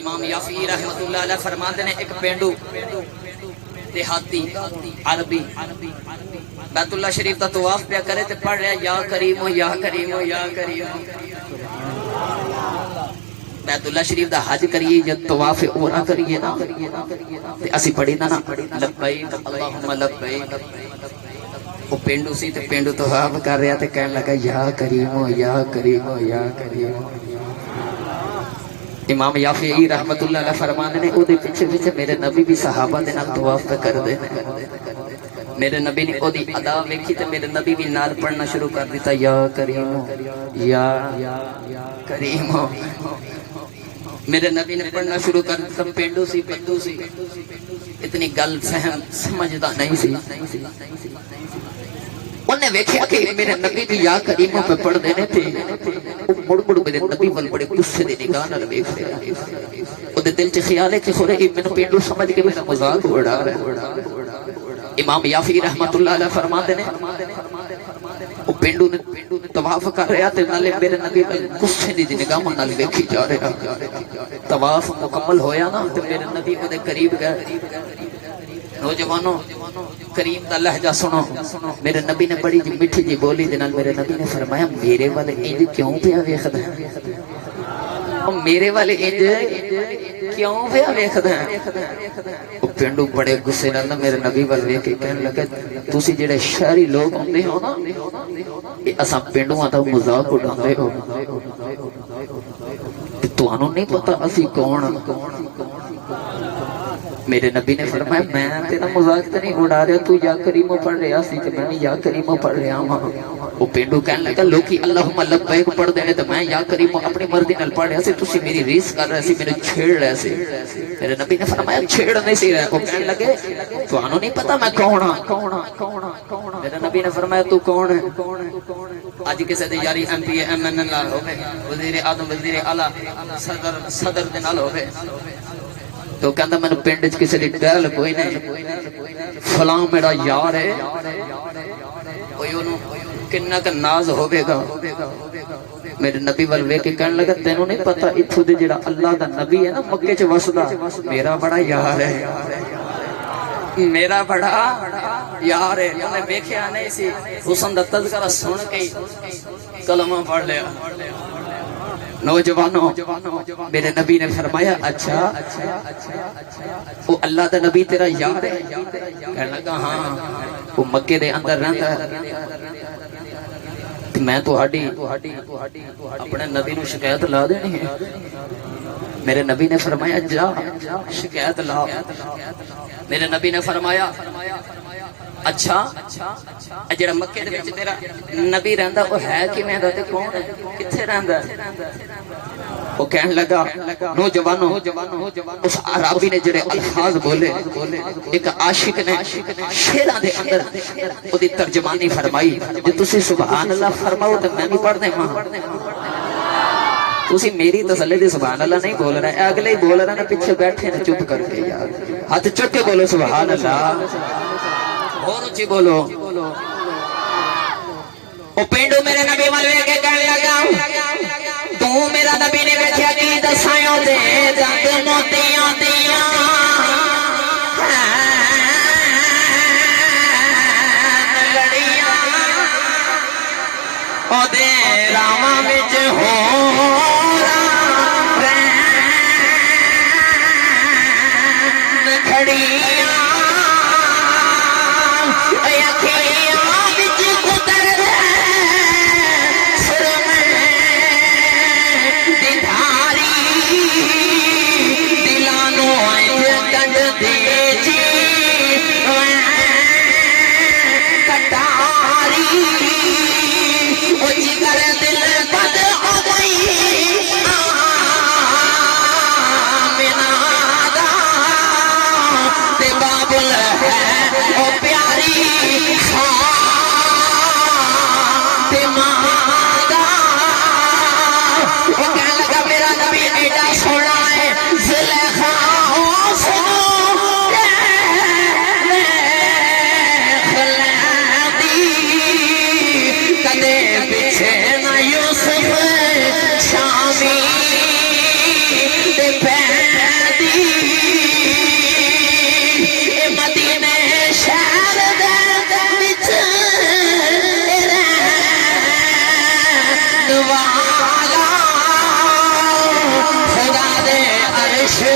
امام یافعی رحمت اللہ علیہ فرماتے ہیں ایک پینڈو دیہاتی عربی بیت اللہ شریف کا طواف پہ کرے تے پڑھ رہا یا کریم یا کریم یا کریم. بیت اللہ شریف دا حج کریے یا طواف اورا کریے نا تے اسی پڑھی نا لبیک اللہم لبیک. وہ پینڈو سی تے پینڈو طواف کر رہا تے کہنے لگا یا کریم یا کریم یا کریم. امام یافعی رحمت اللہ علیہ فرمانے نے او دے پیچھے پیچھے میرے نبی بھی صحابہ دے نال طواف پہ کر دے. میرے نبی نے او دی ادا ویکھی تے میرے نبی بھی نال پڑھنا شروع کر دیتا یا کریم یا کریم. میرے نبی نے پڑھنا شروع کر دیتا. پینڈو سی پندو سی اتنی گل فہم سمجھدا نہیں سی. انہیں ویکھیا کہ میرے نبی بھی یا کریم پہ پڑھ دینے تھے. مڑ مڑ میرے نبی ول بڑے غصے دی نگاہ نال ویکھ رہا. او دے دل چ خیال ہے کہ خورے مینوں پینڈو سمجھ کے میرا مذاق اڑا رہا ہے. امام یافعی رحمت اللہ علیہ فرماتے ہیں وہ پینڈو نے طواف کر رہا تے نالے میرے نبی غصے دی نگاہ نال ویکھی جا رہا. طواف مکمل ہویا نا تے میرے نبی دے قریب گئے. نوجوانوں کریم دا لہجہ سنو. میرے نبی نے بڑی جی میٹھی جی بولی دے نال میرے نبی نے فرمایا میرے والے انج کیوں پیا ویکھدا ہے. میرے والے انج کیوں پیا ویکھدا ہے. او پینڈو بڑے غصے نال میرے نبی ول ویکھ کے کہن لگا تسی جڑے شہری لوگ ہوندے ہو نا اے اساں پینڈواں دا مذاق اڑاندے ہو. تانوں نہیں پتہ اسی کون. میرے نبی نے فرمایا میں تیرا مذاق تے نہیں اڑا رہا. تو یا کریم پڑھ رہا سی تے میں یا کریم پڑھ رہا ہوں. وہ پینڈو کہنے لگا لوکی اللہم لبیک پڑھ دینے تے میں یا کریم اپنی مرضی نال پڑھ رہا سی. تسی میری ریس کر رہے سی میرے چھیڑ رہے سی. میرے نبی نے فرمایا چھیڑ نہیں سی رہے. وہ کہنے لگے تانوں نہیں پتہ میں کون ہاں. میرے نبی نے فرمایا تو کون ہے. اج کسے دی یاری ایم پی ایم این نال ہوے وزیر اعظم وزیر اعلی صدر دے نال ہوے تو کہندا میں پنڈ وچ کسے دی گل کوئی نہیں. فلاں میرا یار ہے کوئی اونوں کنا ک ناز ہوے گا. میرے نبی ول ویکھ کے کہن لگا تینوں نہیں پتہ ایتھوں دے جڑا اللہ دا نبی ہے نا مکے چ وسدا میرا بڑا یار ہے. میرا بڑا یار ہے. انہیں ویکھیا نہیں سی حسن دا تذکرہ سن کے کلمہ پڑھ لیا. نوجوانوں میرے نبی نے فرمایا اچھا وہ اللہ دا نبی تیرا یار ہے. کہنے لگا ہاں وہ مکے دے اندر رہندا ہے. میں تہاڈی اپنے نبی نو شکایت لا دینی ہے. میرے نبی نے فرمایا جا شکایت لا. میرے نبی نے فرمایا اچھا جڑا مکے دے وچ تیرا نبی رہندا او ہے کیویں دا تے کون ہے کتھے رہندا. وہ کہنے لگا نوجوانوں اس عربی نے جڑے الفاظ بولے ایک عاشق نے شعراں دے اندر او دی ترجمانی فرمائی. جے تسی سبحان اللہ فرماؤ تے میں بھی پڑھ دیواں. تسی میری تسلی دی سبحان اللہ نہیں بول رہے اگلے ہی بول رہے نا پیچھے بیٹھے نا چپ کر کے. یار ہاتھ چک کے بولو سبحان اللہ. اور اچھی بولو. او پینڈو میرے نبی وال ویکھ کے کہنے لگا تو میرا نبی نے ویکھیا کی دسایاں دے جنگ موتیاں دیاں لڑیاں او دے راواں وچ ہو کھڑیاں یوسف شامی جا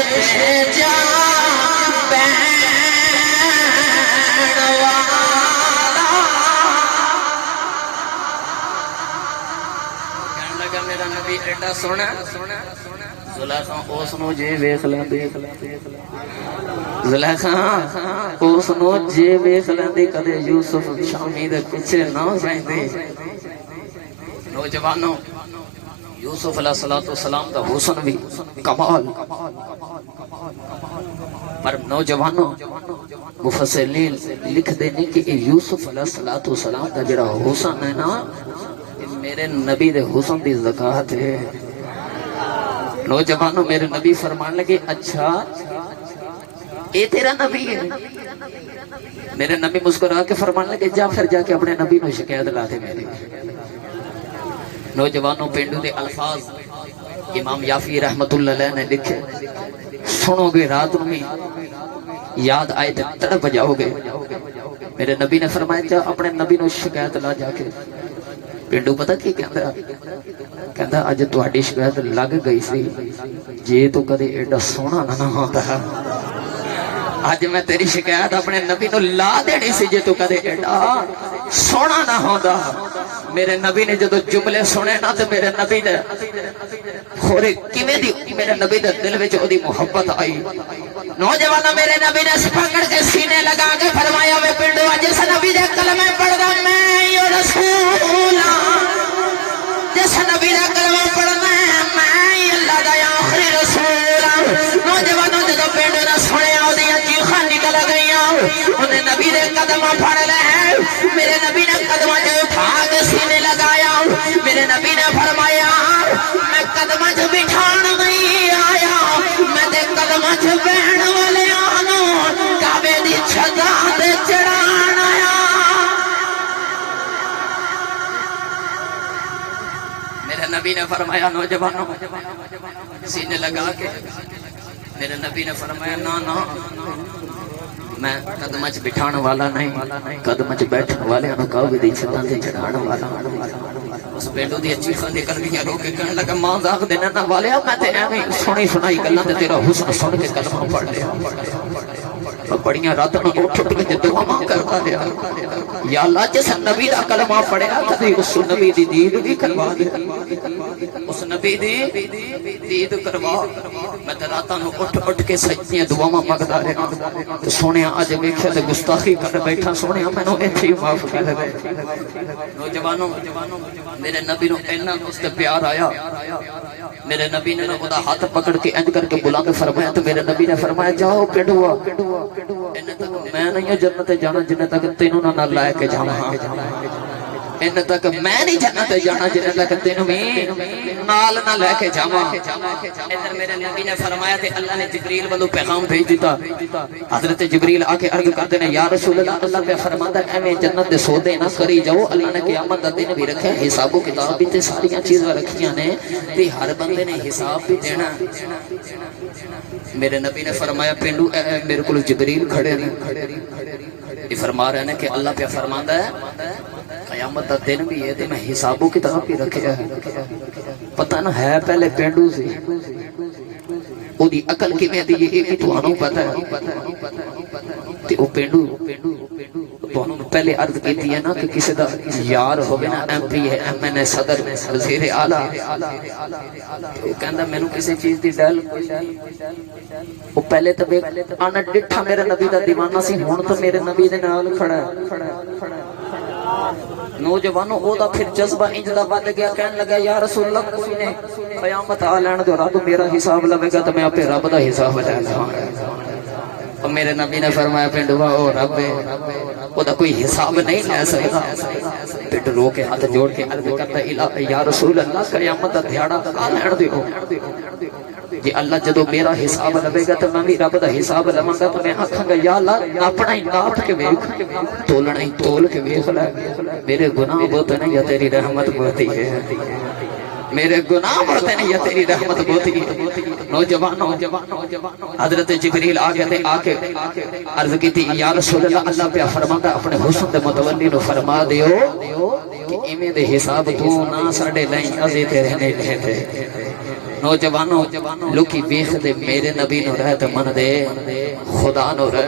میرا نبی ایڈا سونا زلیخا اس نو جے ویکھ لیندی زلیخا اس نو جے ویکھ لیندی کدے یوسف شامی دے پیچھے نہ رہندی نوجوانوں یوسف علیہ السلام دا حسن بھی کمال پر نوجوانوں مفسرین لکھ دینے کہ یوسف علیہ السلام دا جڑا حسن ہے نا میرے نبی دے حسن دی زکاة ہے نوجوانوں میرے نبی فرمان لگے اچھا اے تیرا نبی ہے میرے نبی مسکرا کے فرمان لگے جا پھر جا کے اپنے نبی نو شکایت لا دے میری نوجوانوں پینڈو دے الفاظ امام یافی رحمت اللہ علیہ نے لکھے سنو گے رات میں یاد آئے تے تڑپ جاؤ گے میرے نبی نے فرمایا جا اپنے نبی نو شکایت لا جا کے پینڈو پتہ کی کہندا اج تہاڈی شکایت لگ گئی سی جے تو کدے ایڈا سونا نہ ہوتا اج میں تیری شکایت اپنے نبی نو لا دینی سی جے تو کدے ایڈا سونا نہ ہوندا میرے نبی نے جدو جملے سنے نا تے میرے نبی نے خورے کیویں دی میرے نبی دے دل وچ اودی محبت آئی نوجوانوں میرے نبی نے پکڑ کے سینے لگا کے فرمایا وے پنڈو جس نبی دے کلمے پڑھدا میں یا رسول جس نبی دا کلمہ پڑھنا میں اللہ دا آخری رسول نوجوانوں جدو پنڈو نے سنیا اودیاں چیخاں نکل گئیاں انہیں نبی دے قدم پھڑ لے میرے نبی نے قدم جو اٹھا کے سینے لگایا میرے نبی نے فرمایا میں قدم جو بٹھان نہیں آیا میں تے قدم جو بہن والے آنو کعبے دی چھتا تے چڑھان آیا میرے نبی نے فرمایا نوجوانوں سینے لگا کے میرے نبی نے فرمایا نا میں قدمچ بٹھان والا نہیں قدمچ بیٹھن والے انہوں کعبے دی چھتاں تے چڑھان والا اس پینڈو دی اچھی خان نکل گئی رو کے کہنے لگا ماں داغ دینا نہ والیا میں تے ایویں سنائی گلاں تے تیرا حسن سن کے کلمہ پڑھ لیا بڑیاں راتاں اٹھ کے دعاواں کرتا رہیا یا اللہ جس نبی دا کلمہ پڑھیا کدی اس نبی دی دید بھی کروا دے اس نبی دی دید کروا میں تے راتاں اٹھ کے سجدیاں دعاواں منگدا رہیا تے سونیا اج ویکھیا تے گستاخی کر بیٹھا سونیا مینوں ایتھے معاف کر دے نوجوانوں میرے نبی نو اتنا اس تے پیار آیا میرے نبی نے خدا ہاتھ پکڑ کے انج کر کے بلند فرمایا تو میرے نبی نے فرمایا جاؤ پنڈوا میں نہیں جنت جانا جن تک تینوں نہ لے کے جاواں ان تک میں نہیں جنت جانا جن تک تینوں میں نال نہ لے کے جاواں ادھر میرے نبی نے فرمایا تے اللہ نے جبریل والو پیغام بھیج دیتا حضرت جبریل آ کے عرض کرتے ہیں یا رسول اللہ پہ فرماتا ہے ایویں جنت دے سودے نہ کری جاؤ اللہ نے قیامت دا دن بھی رکھا ہے حساب و کتاب بھی تے ساری چیزاں رکھیاں نے تے ہر بندے نے حساب بھی دینا میرے نبی نے فرمایا پینڈو میرے کول جبریل کھڑے ہیں یہ فرما رہے ہیں کہ اللہ پہ فرماندا ہے قیامت دا دن بھی ہے تے میں حساب و کتاب بھی رکھیا ہے پتہ نہ ہے پہلے پینڈو سی او دی عقل کیویں دی یہ بھی تانوں پتہ ہے تے او پینڈو تانوں پہلے عرض کیتی ہے نا کہ کسی دا یار ہوے نا ایم پی ہے ایم این اے صدر وزیر اعلی او کہندا مینوں کسی چیز دی ڈل او پہلے تے ان ڈٹھا میرے نبی دا دیوانہ سی ہن تو میرے نبی دے نال کھڑا ہے نوجوانوں او دا پھر جذبہ انج دا ود گیا کہنے لگا یا رسول اللہ کوئی نہیں قیامت آ لین دو رب میرا حساب لوے گا تو میں اپنے رب دا حساب لے لواں اور میرے نبی نے فرمایا پنڈوا او رب او دا کوئی حساب نہیں لے سکتا پنڈ رو کے ہاتھ جوڑ کے عرض کرتا یا رسول اللہ قیامت دا دیہاڑا آ لین دیو جی اللہ جدو میرا حساب لوے گا تو میں بھی رب دا حساب لواں گا تو میں آکھاں گا یا اللہ اپنا ہی ناپ کے ویکھ تولنا ہی تول کے ویکھ لے میرے گناہ بہت نہیں یا تیری رحمت بہت ہی ہے میرے گناہ بہت نہیں یا تیری رحمت بہت ہی ہے نوجوانوں حضرت جبریل آ کے عرض کی تھی یا رسول اللہ اللہ پہ فرماتا اپنے حسن دے متولی نو فرما دیو کہ ایویں دے حساب تو نہ ساڈے لئی ازے تے رہنے دے نوجوانوں لوکی ویکھ دے میرے نبی نو رہ تے من دے خدا نو رہ